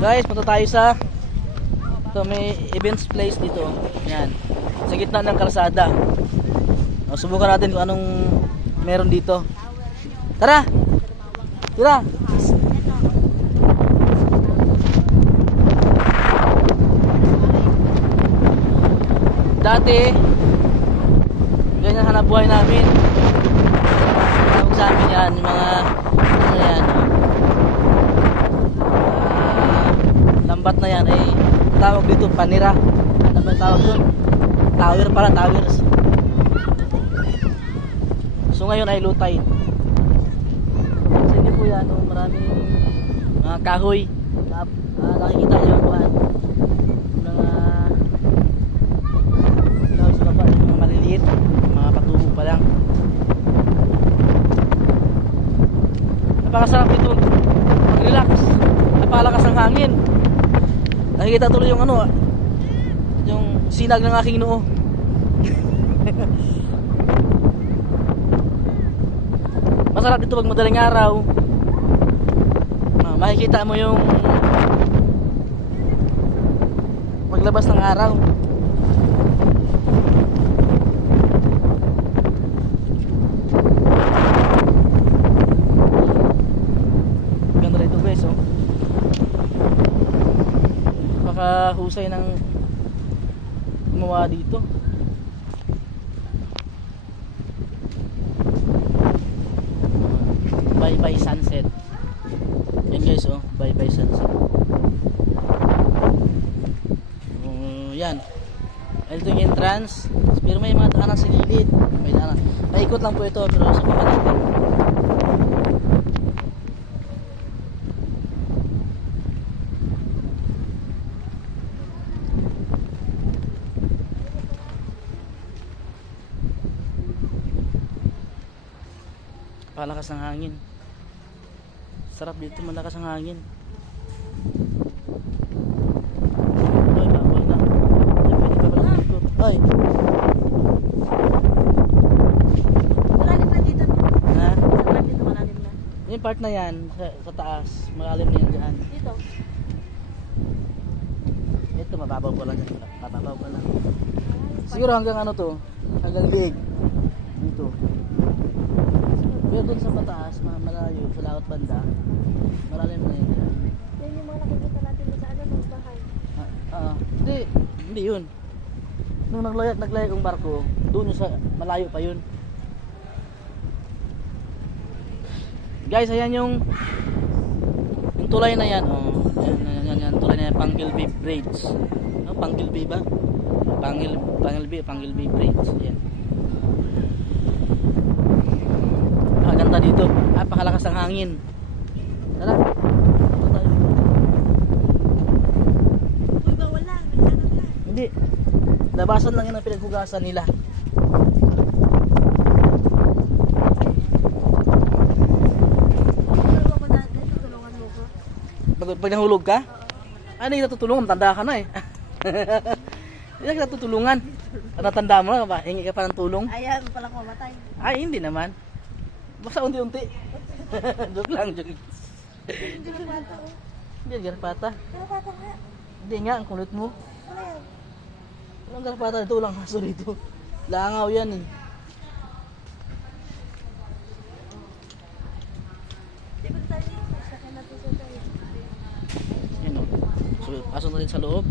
Guys, punta tayo sa ito, may events place dito. Yan. Sa gitna ng kalsada. O, subukan natin kung anong meron dito. Tara! Tara! Dati, ganyan hanap buhay namin. Tawag sa amin yan, yung mga ano yan, lambat na yan ay tawag dito panira. Ano ba tawag doon? Tower pala, towers. So ngayon ay lutay. Sige po yan, maraming mga kahoy. Nakikita nyo yung mga sa baba, yung mga maliliit, mga patubo pa lang. Napakasarap dito, relax, napakalakas ng hangin. Nakikita tuloy yung ano, yung sinag ng aking noo. Masarap dito pag madaling araw. Makikita mo yung paglabas ng araw. Ganda rito guys, oh. Husay ng gumawa dito. Bye bye sunset. Yan guys, oh, bye bye sunset. Yan. Ito yung entrance. Pero may mga daanan sa gilid. May daanan. Paikot lang po ito pero sa baba natin. Palakas ng hangin. Sarap dito, malakas ang hangin. Ay, bawal na. Ay, pwede pa pala dito. Ay. Malalim na dito. Ha? Malalim dito, malalim na. Yung part na yan, sa taas, malalim na yan dyan. Dito. Ito, mababaw pa lang yan. Mababaw pa lang. Siguro hanggang ano to? Hanggang liig. Dito. Pero doon sa pataas, malayo, sa laot banda, malalim na yun. Yan yung mga nakikita natin sa ano, ng bahay. Hindi yun. Nung naglayag yung barko, doon yung sa malayo pa yun. Guys, ayan yung tulay na yan, oh. Yan, tulay na yan, Pangilby Bridge. No, Pangilby ba? Pangilby Bridge. Yan. Ganda dito, napakalakas ng hangin. Tara, ito tayo. Uy, bawal lang, naghanap lang. Hindi, labasan lang yun ang pinaghugasan nila. Tulungan ko natin, tutulungan mo ko. Pag nahulog ka? Ano yung natutulungan? Tanda ka na eh. Hindi na kita tutulungan. Natanda mo na ba? Hingi ka pa ng tulong? Ayan, pala ko matay. Ay, hindi naman. Basta unti-unti. Joke lang, joke. Hindi ko pata. Hindi, garapata. Garapata nga. Hindi nga, ang kulit mo. Ano yan? Walang garapata, ito lang kaso dito. Langaw yan eh. Di ba tayo dito? Sakyan natin sa tayo. Yan o. So, pasok natin sa loob.